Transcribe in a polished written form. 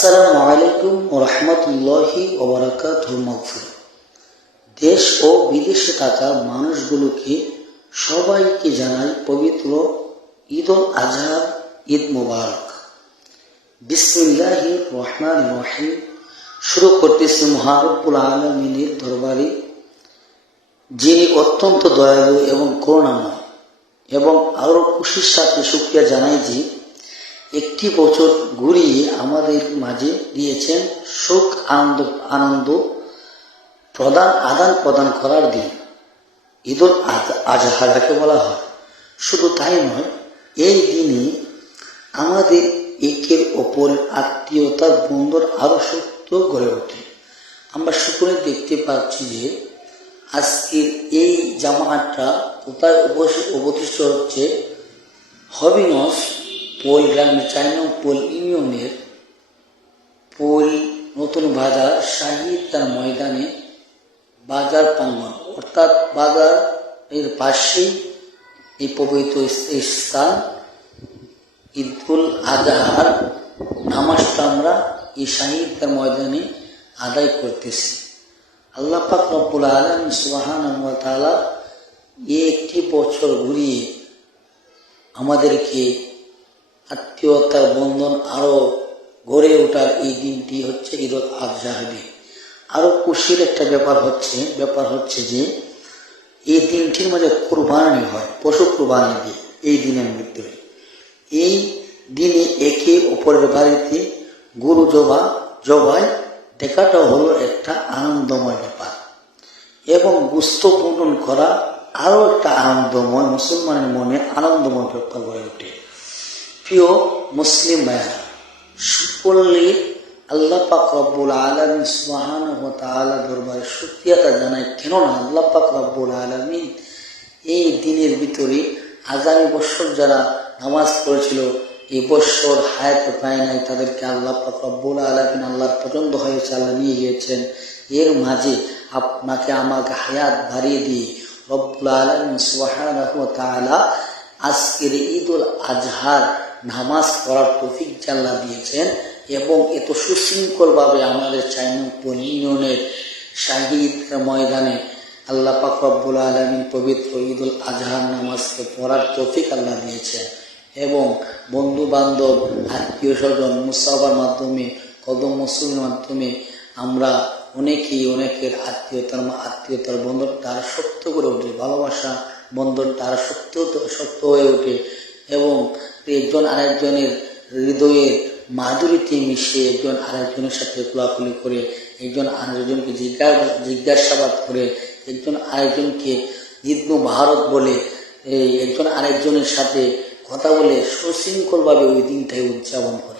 আসসালামু আলাইকুম ওয়া রাহমাতুল্লাহি ওয়া বারাকাতুহু। মাগফিরাত। দেশ ও বিদেশে থাকা মানুষগুলোকে সবাইকে জানাই পবিত্র ঈদ উল আজহার ঈদ মোবারক। বিসমিল্লাহির রহমানির রহিম। শুরু করতেছি মহান রব্বুল আলামিনের দরবারে, যিনি অত্যন্ত দয়ালু এবং করুণাময়, এবং আরো খুশির সাথে শুকরিয়া জানাই যে একটি বছর ঘুরিয়ে আমাদের মাঝে দিয়েছেন সুখ আনন্দ আদান প্রদান করার দিন ঈদ উল আজহা যাকে বলা হয়। শুধু তাই নয়, এই দিনে আমাদের একের অপরের আত্মীয়তার বন্ধন আরো শক্ত গড়ে ওঠে। আমরা সকলে দেখতে পাচ্ছি যে আজকের এই জামাতটা কোথায় অবস্থিত হচ্ছে, হবিগঞ্জ পোল গ্রামে 4 নং পোল ইউনিয়নের পোল নতুন বাজার শাহিদার ময়দানে বাজার প্রাঙ্গণ, অর্থাৎ বাজার এর পাশেই এই পবিত্র স্থান। ঈদ উল আজহার নামাজটা আমরা এই শাহিদার ময়দানে আদায় করতেছি। আল্লাহ পাক রব্বুল আলামিন সুবহানাহু ওয়া তাআলা এই একটি বছর ঘুরিয়ে আমাদেরকে আত্মীয়তার বন্ধন আরো গড়ে ওঠার এই দিনটি হচ্ছে ঈদ উল আজহার দিন। আরো খুশির একটা ব্যাপার হচ্ছে যে এই দিনটির মাঝে কুরবানি হয়, পশু কুরবানি দিয়ে এই দিনের ভিতরে। এই দিনে একে অপরের বাড়িতে গরু জবাই দেখাটা হলো একটা আনন্দময় ব্যাপার, এবং গোশত পূরণ করা আরো একটা আনন্দময়, মুসলমানের মনে আনন্দময় ব্যাপার হয়ে ওঠে। প্রিয় মুসলিম ভাইরা, সকলে আল্লাহ পাক রব্বুল আলামিন সুবহানাহু ওয়া তাআলা দরবারে শুকরিয়া জানাই। কেননা আল্লাহ পাক রব্বুল আলামিন এই দিনের ভিতরে আগামী বছর যারা নামাজ পড়েছিল, এই বছর হায়াত পায় নাই, তাদেরকে আল্লাহ পাক রব্বুল আলামিন আল্লাহর পছন্দ হয়েছে, আল্লাহ নিয়ে গিয়েছেন। এর মাঝে আপনাকে আমাকে হায়াত বাড়িয়ে দিয়ে রব্বুল আলামিন সুবহানাহু ওয়া তাআলা আজকের ঈদ উল আজহার নামাজ পড়ার তৌফিক আল্লাহ দিয়েছেন, এবং এত সুশৃঙ্খল ভাবে আমাদের 4 নং পোল ইউনিয়নের শাহিদ ময়দানে আল্লাহ পাক রব্বুল আলামিন পবিত্র ঈদ উল আজহার নামাজকে পড়ার তৌফিক আল্লাহ দিয়েছেন। এবং বন্ধু বান্ধব, আত্মীয় স্বজন, মুসাফার মাধ্যমে, কদম মসজিদের মাধ্যমে আমরা অনেকের আত্মীয়তার বন্ধন তারা শক্ত করে ওঠে, ভালোবাসা বন্ধন তারা শক্ত হয়ে ওঠে, এবং একজন আরেকজনের হৃদয়ের মাধুরীতে মিশে একজন আরেকজনের সাথে কোলাকুলি করে, একজন আরেকজনকে জিজ্ঞাসাবাদ করে, একজন আরেকজনকে ঈদ মুবারক বলে, একজন আরেকজনের সাথে কথা বলে সুশৃঙ্খলভাবে ওই দিনটাই উদযাপন করে।